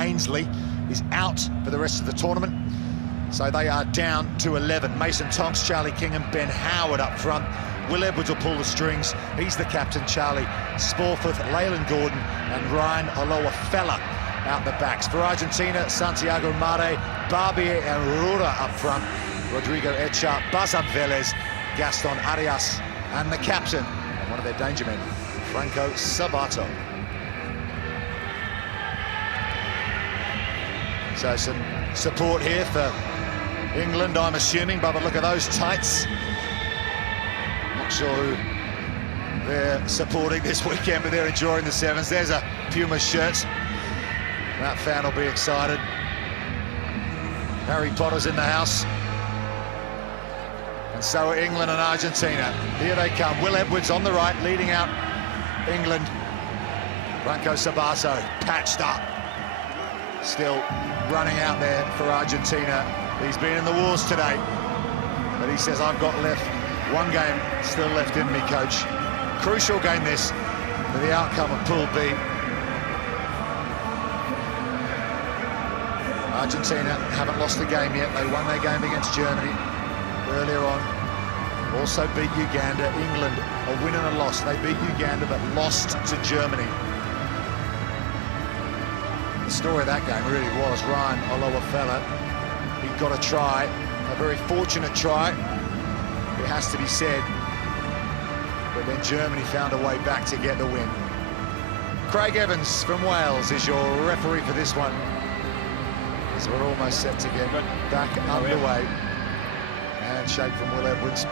Ainsley is out for the rest of the tournament. So they are down to 11. Mason Tonks, Charlie King and Ben Howard up front. Will Edwards will pull the strings. He's the captain, Charlie Sporforth, Leyland Gordon and Ryan Oloa-Fella out the backs. For Argentina, Santiago Mare, Barbier and Rura up front. Rodrigo Echa, Bazan Velez, Gaston Arias and the captain, and one of their danger men, Franco Sabato. So some support here for England, I'm assuming, but look at those tights. Not sure who they're supporting this weekend, but they're enjoying the sevens. There's a Puma shirt. That fan will be excited. Harry Potter's in the house. And so are England and Argentina. Here they come. Will Edwards on the right, leading out England. Franco Sabato patched up. Still running out there for Argentina. He's been in the wars today, but he says, I've got left one game still left in me, coach. Crucial game this for the outcome of Pool B. Argentina haven't lost a game yet. They won their game against Germany earlier on. Also beat Uganda. England, a win and a loss. They beat Uganda but lost to Germany. The story of that game really was Ryan Oloa-Fella. He got a try, a very fortunate try, it has to be said. But then Germany found a way back to get the win. Craig Evans from Wales is your referee for this one. As we're almost set to get back underway. Handshake from Will Edwards.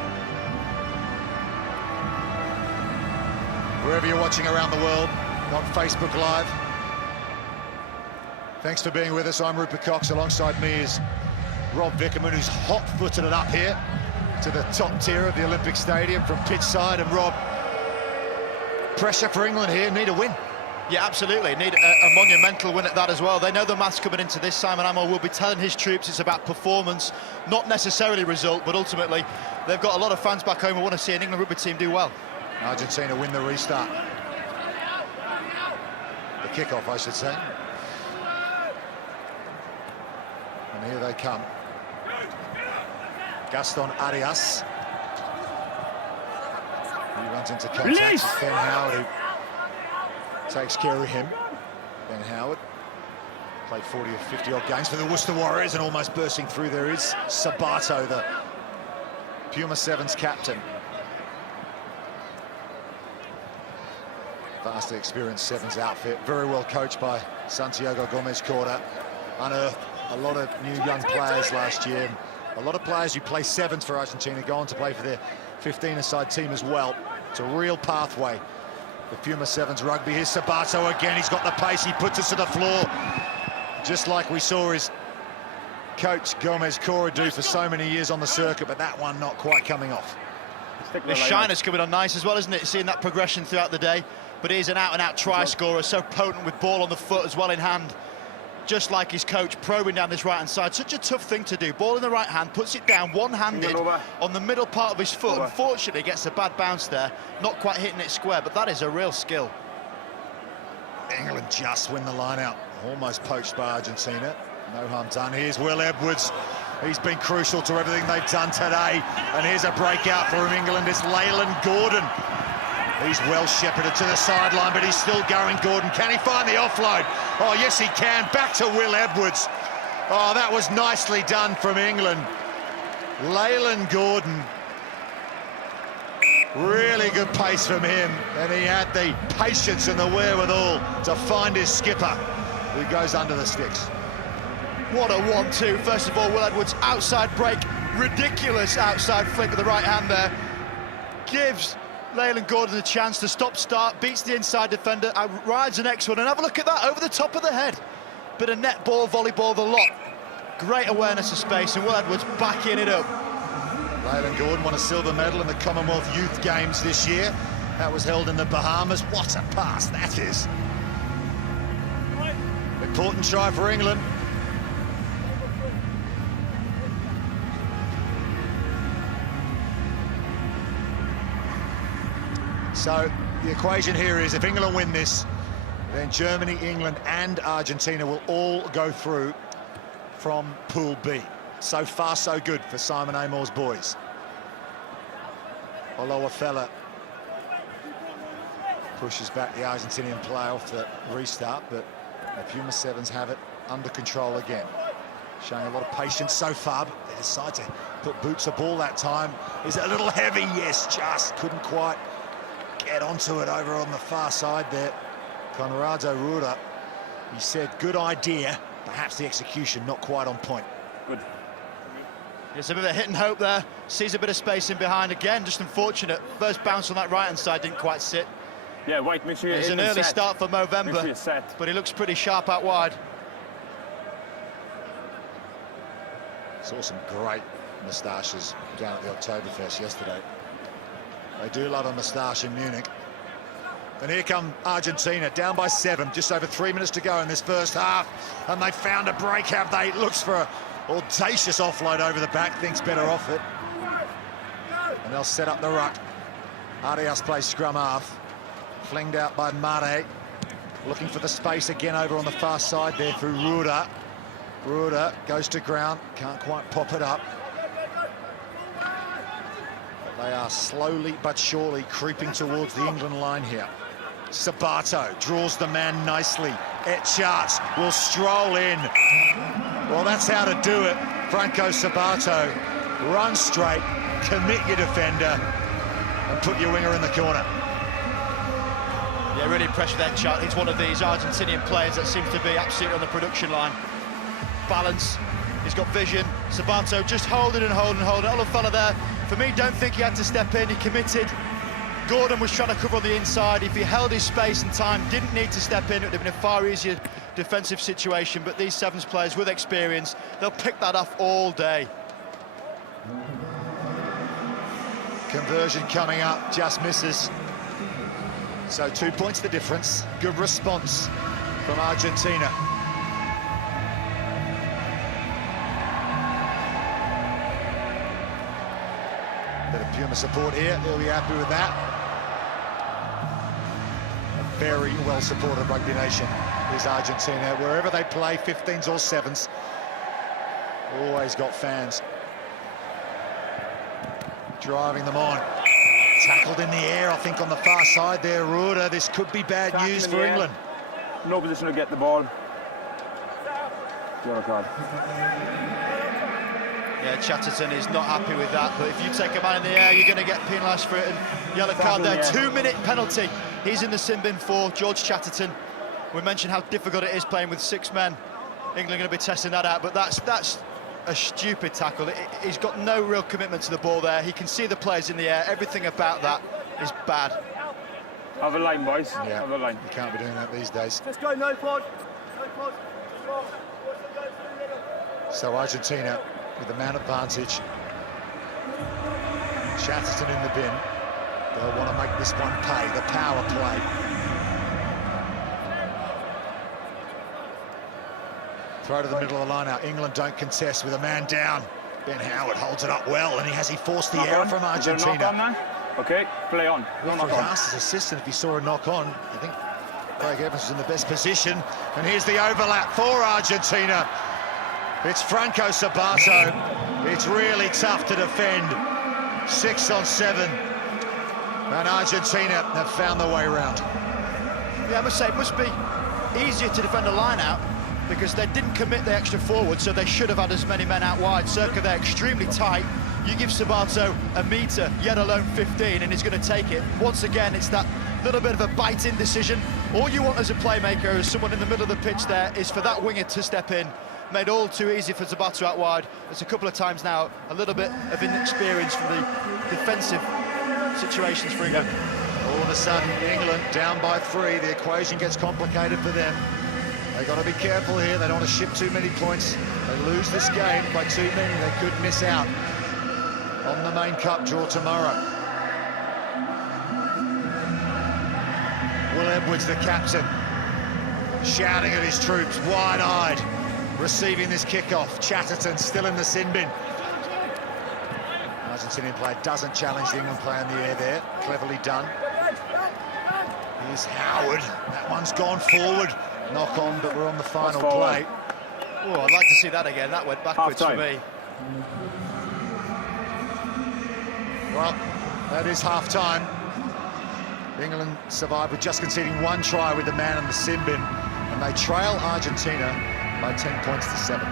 Wherever you're watching around the world, on Facebook Live, thanks for being with us. I'm Rupert Cox. Alongside me is Rob Vickerman, who's hot-footed it up here to the top tier of the Olympic Stadium from pitch side. And Rob, pressure for England here, need a win. Yeah, absolutely. Need a monumental win at that as well. They know the maths coming into this. Simon Ammo will be telling his troops it's about performance, not necessarily result, but ultimately they've got a lot of fans back home who want to see an England rugby team do well. Argentina win the restart. The kickoff, I should say. And here they come. Gaston Arias. He runs into contact with Ben Howard, who takes care of him. Ben Howard played 40 or 50 odd games for the Worcester Warriors, and almost bursting through there is Sabato, the Puma Sevens captain. Vastly experienced Sevens outfit, very well coached by Santiago Gomez-Corda. Unearthed a lot of new young players last year. A lot of players who play sevens for Argentina go on to play for their 15-a-side team as well. It's a real pathway. The Puma Sevens rugby. Here's Sabato again. He's got the pace. He puts us to the floor, just like we saw his coach Gomez-Corda do for so many years on the circuit, but that one not quite coming off. The shiner's coming on nice as well, isn't it? Seeing that progression throughout the day. But he's an out-and-out try scorer, so potent with ball on the foot as well in hand. Just like his coach, probing down this right-hand side. Such a tough thing to do. Ball in the right hand, puts it down one-handed on the middle part of his foot. Unfortunately, gets a bad bounce there. Not quite hitting it square, but that is a real skill. England just win the line-out. Almost poached by Argentina. No harm done. Here's Will Edwards. He's been crucial to everything they've done today. And here's a breakout for England. It's Leyland Gordon. He's well shepherded to the sideline, but he's still going, Gordon. Can he find the offload? Oh, yes, he can. Back to Will Edwards. Oh, that was nicely done from England. Leyland Gordon. Really good pace from him. And he had the patience and the wherewithal to find his skipper, who goes under the sticks. What a 1-2. First of all, Will Edwards, outside break. Ridiculous outside flick with the right hand there. Gives Leyland Gordon a chance to stop-start, beats the inside defender, rides the next one, and have a look at that, over the top of the head. Bit of netball, volleyball, the lot. Great awareness of space, and Will Edwards backing it up. Leyland Gordon won a silver medal in the Commonwealth Youth Games this year. That was held in the Bahamas. What a pass that is. Important try for England. So the equation here is, if England win this, Then Germany, England and Argentina will all go through from Pool B. So far, so good for Simon Amor's boys. Olowofela pushes back the Argentinian play off the restart, but the Puma Sevens have it under control again. Showing a lot of patience so far, but they decide to put boots a ball that time. Is it a little heavy? Yes, just couldn't quite get onto it over on the far side there. Conrado Ruda, he said, good idea, perhaps the execution not quite on point. Good. It's a bit of a hit and hope there. Sees a bit of space in behind again, just unfortunate. First bounce on that right-hand side didn't quite sit. Yeah, White, make sure it's an early start for Movember, but he looks pretty sharp out wide. Saw some great moustaches down at the Oktoberfest yesterday. They do love a moustache in Munich. And here come Argentina, down by 7, just over 3 minutes to go in this first half. And they found a break, have they? Looks for an audacious offload over the back, thinks better off it. And they'll set up the ruck. Arias plays scrum half. Flinged out by Mare. Looking for the space again over on the far side there through Ruda. Ruda goes to ground, can't quite pop it up. But they are slowly but surely creeping towards the England line here. Sabato draws the man nicely. Etcharts will stroll in. Well, that's how to do it. Franco Sabato, run straight, commit your defender, and put your winger in the corner. Yeah, really impressed with Etchart. He's one of these Argentinian players that seems to be absolutely on the production line. Balance, he's got vision. Sabato just holding and holding and holding. Olofella there, for me, don't think he had to step in. He committed. Gordon was trying to cover on the inside. If he held his space and time, didn't need to step in, it would have been a far easier defensive situation. But these Sevens players with experience, they'll pick that off all day. Conversion coming up, just misses. So 2 points the difference. Good response from Argentina. Bit of Puma support here, they'll be happy with that. A very well supported rugby nation is Argentina. Wherever they play, 15s or 7s, always got fans. Driving them on. Tackled in the air, I think, on the far side there, Ruda. This could be bad news for England. No position to get the ball. Yellow card. Yeah, Chatterton is not happy with that, but if you take a man in the air, you're going to get penalised for it, and yellow card there. 2-minute penalty. He's in the sin bin for George Chatterton. We mentioned how difficult it is playing with 6 men. England are going to be testing that out, but that's a stupid tackle. He's got no real commitment to the ball there. He can see the players in the air. Everything about that is bad. Have a line, boys. Yeah, have a line. You can't be doing that these days. Let's go, no pod. So Argentina with the man advantage. Chatterton in the bin. They'll want to make this one pay, the power play. Throw to the middle of the line now. England don't contest with a man down. Ben Howard holds it up well, and he forced the error from Argentina. Okay, play on. Wilfred asked his assistant if he saw a knock on. I think Craig Evans was in the best position. And here's the overlap for Argentina. It's Franco Sabato. It's really tough to defend. 6 on 7. And Argentina have found their way around. Yeah, I must say, it must be easier to defend a line out, because they didn't commit the extra forward, so they should have had as many men out wide. Circa, they're extremely tight. You give Sabato a metre, yet alone 15, and he's going to take it. Once again, it's that little bit of a bite-in decision. All you want as a playmaker, as someone in the middle of the pitch there, is for that winger to step in. Made all too easy for Sabato out wide. It's a couple of times now, a little bit of inexperience from the defensive situations for England. All of a sudden, England down by 3. The equation gets complicated for them. They've got to be careful here. They don't want to ship too many points. They lose this game by too many. They could miss out on the main cup draw tomorrow. Will Edwards, the captain, shouting at his troops, wide-eyed, receiving this kickoff. Chatterton still in the sin bin. Argentinian player doesn't challenge the England player in the air there. Cleverly done. Here's Howard. That one's gone forward. Knock on, but we're on the final play. Oh, I'd like to see that again. That went backwards for me. Well, that is half-time. England survived with just conceding one try with the man in the sin bin, and they trail Argentina by 10 points to 7.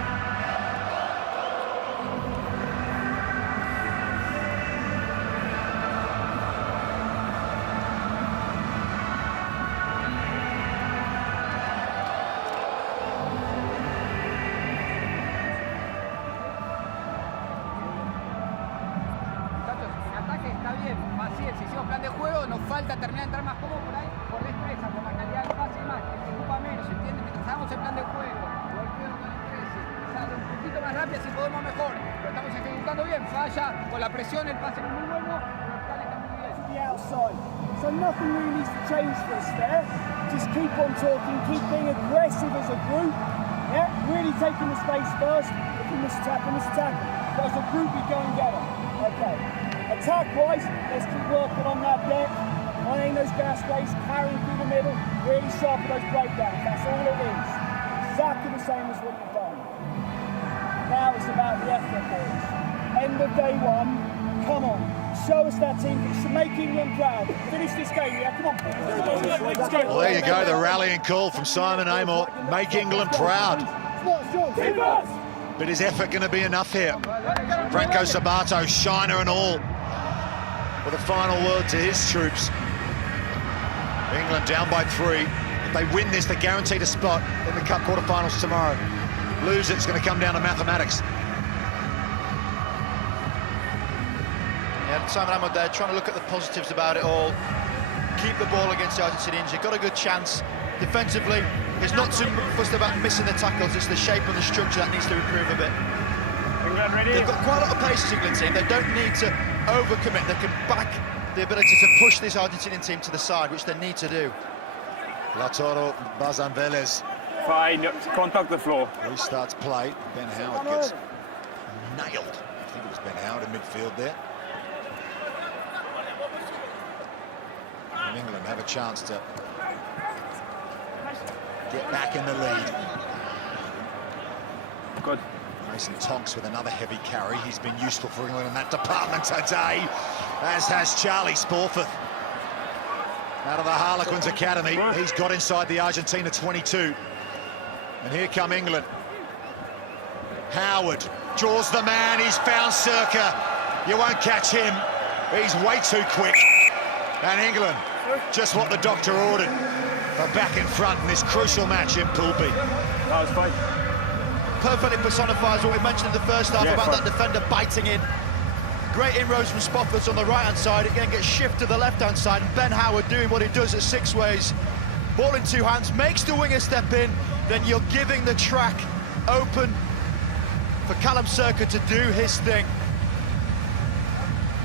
Falta terminar de entrar más cómodo por ahí, por destreza, por la calidad del pase y más, que se ocupa menos, ¿entiendes? Mientras hagamos el plan de juego, golpeo con el 13, sale un poquito más rápido si podemos mejor. Lo estamos ejecutando bien, falla con la presión, el pase no es muy bueno, pero el plan está muy bien. The outside. So nothing really needs to change for us there. Just keep on talking, keep being aggressive as a group. Yeah, really taking the space first. If we miss a tackle, miss a tackle. But as a group, we go and get them. Okay. Attack-wise, let's keep working on that depth. Eyeing those gaskways, carrying through the middle, really sharp at those breakdowns. That's all it is. Exactly the same as what you've done. Now it's about the effort, boys. End of day one. Come on. Show us that team. Make England proud. Finish this game, yeah? Come on. Well, there you go, the rallying call from Simon Amor. Make England proud. But is effort going to be enough here? Franco Sabato, shiner and all. With a final word to his troops. England down by 3. If they win this, they're guaranteed a spot in the Cup quarterfinals tomorrow. Lose it's going to come down to mathematics. Yeah, Simon Amor there trying to look at the positives about it all. Keep the ball against the Argentinians. You've got a good chance. Defensively, it's not too fussed about missing the tackles. It's the shape and the structure that needs to improve a bit. England ready? They've got quite a lot of pace, this England team. They don't need to overcommit. They can back the ability to push this Argentinian team to the side, which they need to do. Lautaro Bazanveles Fine, contact the floor. restarts play. Ben Howard gets nailed. I think it was Ben Howard in midfield there. And England have a chance to get back in the lead. Good. Mason Tonks with another heavy carry. He's been useful for England in that department today, as has Charlie Sporforth. Out of the Harlequins Academy, he's got inside the Argentina 22. And here come England. Howard draws the man, he's found Circa. You won't catch him, he's way too quick. And England, just what the doctor ordered, are back in front in this crucial match in Pool B. That was fine. Perfectly personifies what we mentioned in the first half about fine. that defender biting in. Great inroads from Spofford on the right-hand side, again gets shifted to the left-hand side, and Ben Howard doing what he does at 6 ways. Ball in 2 hands, makes the winger step in, then you're giving the track open for Callum Circa to do his thing.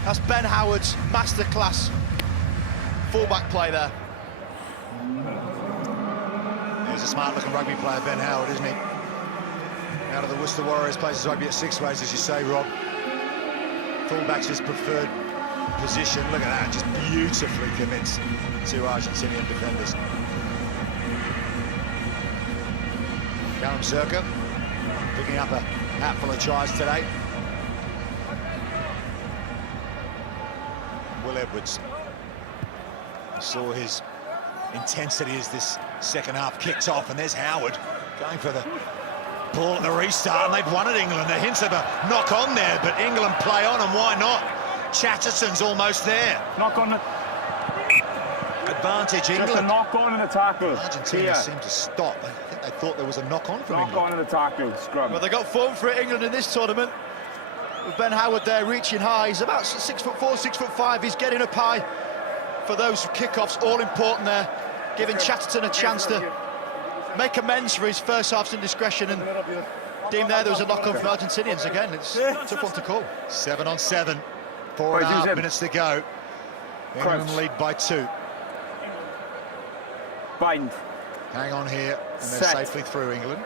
That's Ben Howard's masterclass full-back play there. He's a smart-looking rugby player, Ben Howard, isn't he? Out of the Worcester Warriors, plays his rugby at 6 ways, as you say, Rob. Fullback's his preferred position. Look at that, just beautifully commits to Argentinian defenders. Callum Circa picking up a hatful of tries today. Will Edwards saw his intensity as this second half kicked off, and there's Howard going for the ball at the restart, and they've won at England. The hints of a knock on there, but England play on, and why not? Chatterson's almost there. Knock on the... Advantage England. Just a knock on and a tackle. Argentina seemed to stop. I think they thought there was a knock on from Knock England. on and a tackle, scrum. Well, they got form for it, England, in this tournament. With Ben Howard there reaching high. He's about 6'4", 6'5". He's getting up high for those kickoffs, all important there. Giving Chatterton a chance to make amends for his first half's indiscretion, and deemed there was a knock-on from Argentinians again. It's a tough one to call. 7 on 7, 4.5 minutes to go. England lead by 2. Bind. Hang on here, and they're Set. safely through England.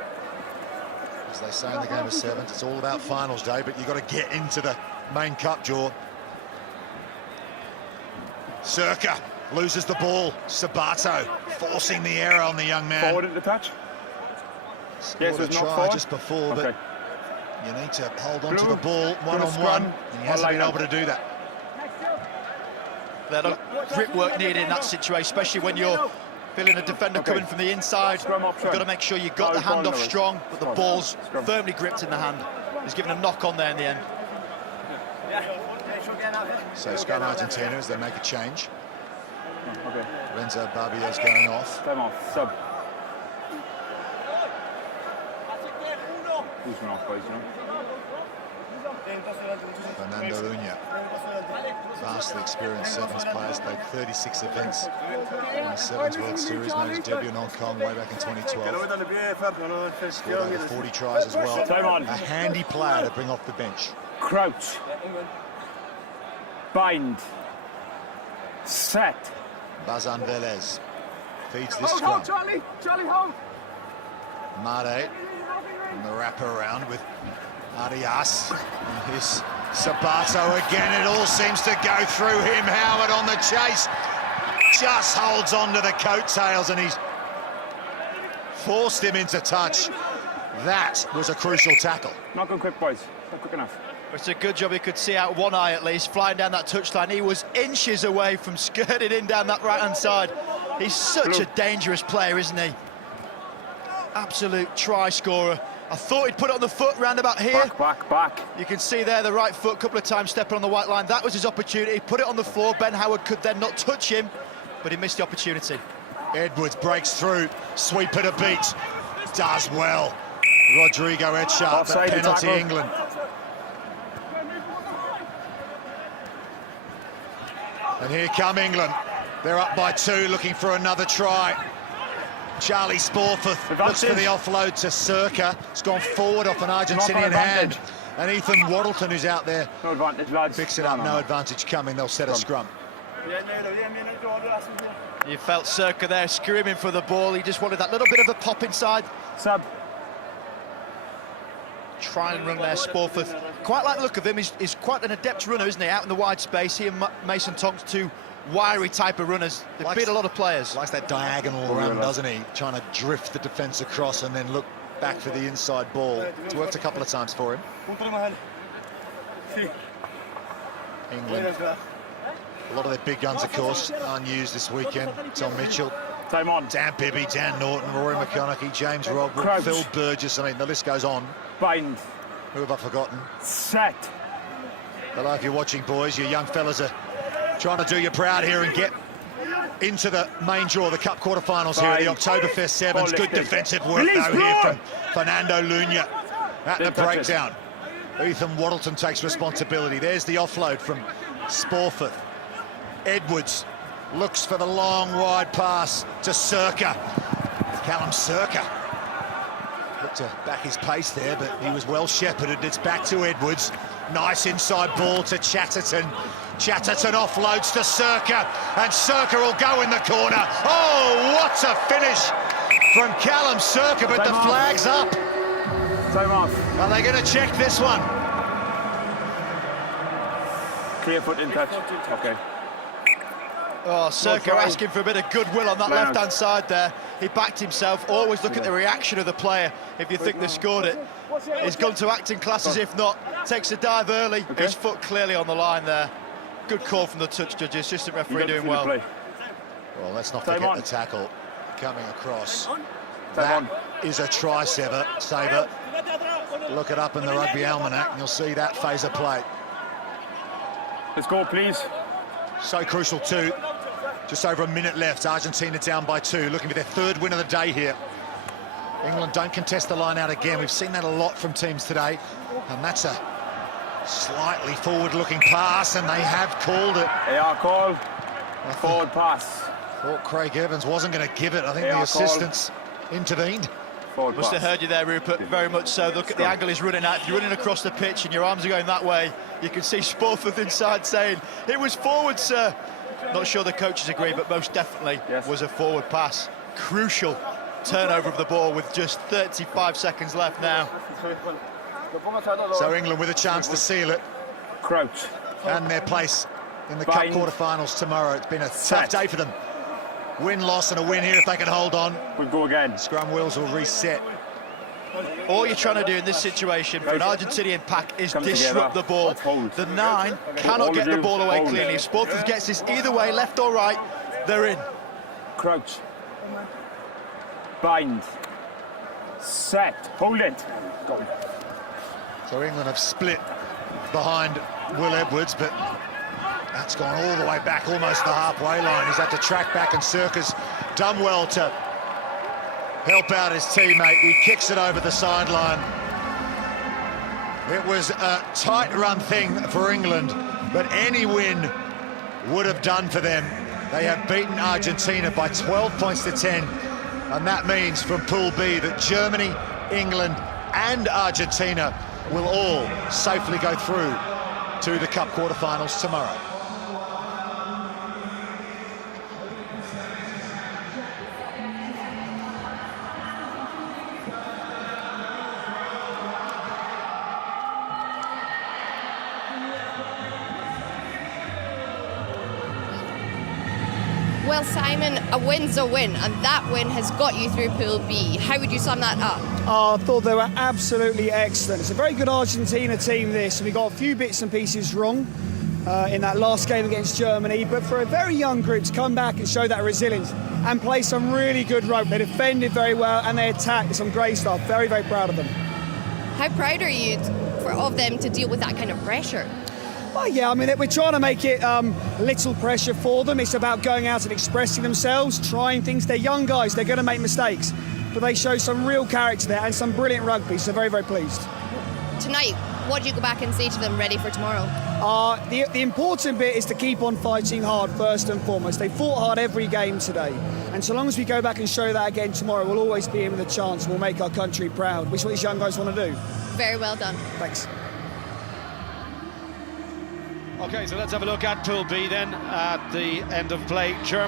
As they say in the game of sevens, it's all about finals day, but you've got to get into the main cup, Jaw. Circa Loses the ball. Sabato forcing the error on the young man. Forward at the touch. Scored a it's not try forward. just before, Okay. but you need to hold on to Blue, the ball one-on-one, scrum, and he hasn't been line able to do that. There's grip work needed in that situation, especially when you're feeling a defender coming from the inside. Scrum You've option. got to make sure you got the Foul hand off ball, strong, but the Scrum. ball's Scrum. firmly gripped in the hand. He's given a knock on there in the end. So scrum Argentina as they make a change. Okay. Renzo Barbier's going off. Time off. Sub. Who's run off, boys, you know? Fernando Luna, vastly experienced sevens players, played 36 events in the Sevens World Series, made his debut in Hong Kong way back in 2012. Scored over 40 tries as well. Time on. A handy player to bring off the bench. Crouch. Bind. Set. Bazan Velez feeds this Hold, scrum. hold, Charlie! Charlie, hold! Made and the wrap around with Arias and his Sabato again. It all seems to go through him. Howard on the chase, just holds on to the coattails, and he's forced him into touch. That was a crucial tackle. Not going quick, boys. Not quick enough. It's a good job he could see out one eye at least, flying down that touchline. He was inches away from skirting in down that right-hand side. He's such a dangerous player, isn't he? Absolute try scorer. I thought he'd put it on the foot round about here. Back. You can see there the right foot a couple of times stepping on the white line. That was his opportunity. Put it on the floor. Ben Howard could then not touch him, but he missed the opportunity. Edwards breaks through, sweep at a beat, does well. Rodrigo Edshart, but Offside penalty tackle. England. And here come England. They're up by 2, looking for another try. Charlie Sporforth looks for the offload to Circa. It's gone forward off an Argentinian hand. And Ethan Waddleton, who's out there, No advantage, lads. picks it up. No advantage coming. They'll set a scrum. You felt Circa there screaming for the ball. He just wanted that little bit of a pop inside. Sub. Try and run there, Sporforth. Quite like the look of him. He's quite an adept runner, isn't he? Out in the wide space. He and Mason Tonks, two wiry type of runners. They've beat a lot of players. Likes that diagonal run, doesn't he? Trying to drift the defence across and then look back for the inside ball. It's worked a couple of times for him. England. A lot of their big guns, of course, unused this weekend. Tom Mitchell, Time on. Dan Bibby, Dan Norton, Rory McConaughey, James Rodwood, Crouch. Phil Burgess. I mean, the list goes on. Bind. Who have I forgotten? Set. Hello, if you're watching, boys, you young fellas are trying to do you proud here and get into the main draw, the Cup quarterfinals here at the Oktoberfest Sevens. Good defensive work, Release though, here ball. from Fernando Luna at the Didn't touch it. breakdown. Ethan Waddleton takes responsibility. There's the offload from Sporforth. Edwards looks for the long, wide pass to Circa. Callum Circa looked to back his pace there, but he was well shepherded. It's back to Edwards. Nice inside ball to Chatterton. Chatterton offloads to Circa, and Circa will go in the corner. Oh, what a finish from Callum Circa, but the flag's up. Time off. Are they going to check this one? Clear foot in touch. Okay. Oh, Circa try. asking for a bit of goodwill on that Man. left-hand side there. He backed himself. Always look at the reaction of the player if you think they scored it. He's gone to acting classes, if not. Takes a dive early. Okay. His foot clearly on the line there. Good call from the touch judges. Assistant referee doing well. Well, let's not Time forget on. the tackle coming across. Time That on. is a try-saver. Look it up in the Rugby Almanac and you'll see that phase of play. Let's go, please. So crucial too. Just over a minute left. Argentina down by 2, looking for their 3rd win of the day here. England don't contest the line out again. We've seen that a lot from teams today. And that's a slightly forward-looking pass, and they have called it. AR call. Forward pass. Thought Craig Evans wasn't going to give it. I think AR the call. assistants intervened. Forward Must pass. have heard you there, Rupert. Very much so. Look at the angle he's running at. If you're running across the pitch and your arms are going that way, you can see Sporforth inside saying, "It was forward, sir." Not sure the coaches agree, but most definitely was a forward pass. Crucial turnover of the ball with just 35 seconds left now. So England with a chance to seal it, Crouch. and their place in the Cup quarter-finals tomorrow. It's been a tough day for them. Win-loss and a win here if they can hold on. We'll go again. Scrum wheels will reset. All you're trying to do in this situation for an Argentinian pack is disrupt the ball. The 9 cannot get the ball away cleanly. If Sporters gets this either way, left or right, they're in. Crouch. Bind. Set. Hold it. Go. So England have split behind Will Edwards, but that's gone all the way back, almost the halfway line. He's had to track back, and Circa's done well to help out his teammate. He kicks it over the sideline. It was a tight-run thing for England, but any win would have done for them. They have beaten Argentina by 12 points to 10, and that means from Pool B that Germany, England and Argentina will all safely go through to the Cup quarterfinals tomorrow. Well, Simon, a win's a win, and that win has got you through Pool B. How would you sum that up? I thought they were absolutely excellent. It's a very good Argentina team, this. We got a few bits and pieces wrong in that last game against Germany, but for a very young group to come back and show that resilience and play some really good rugby. They defended very well and they attacked with some great stuff. Very, very proud of them. How proud are you of them to deal with that kind of pressure? Well, yeah, I mean, we're trying to make it little pressure for them. It's about going out and expressing themselves, trying things. They're young guys, they're going to make mistakes, but they show some real character there and some brilliant rugby, so very, very pleased. Tonight, what do you go back and say to them ready for tomorrow? The important bit is to keep on fighting hard first and foremost. They fought hard every game today, and so long as we go back and show that again tomorrow, we'll always be in with a chance and we'll make our country proud, which is what these young guys want to do. Very well done. Thanks. Okay, so let's have a look at Pool B then at the end of play. Germany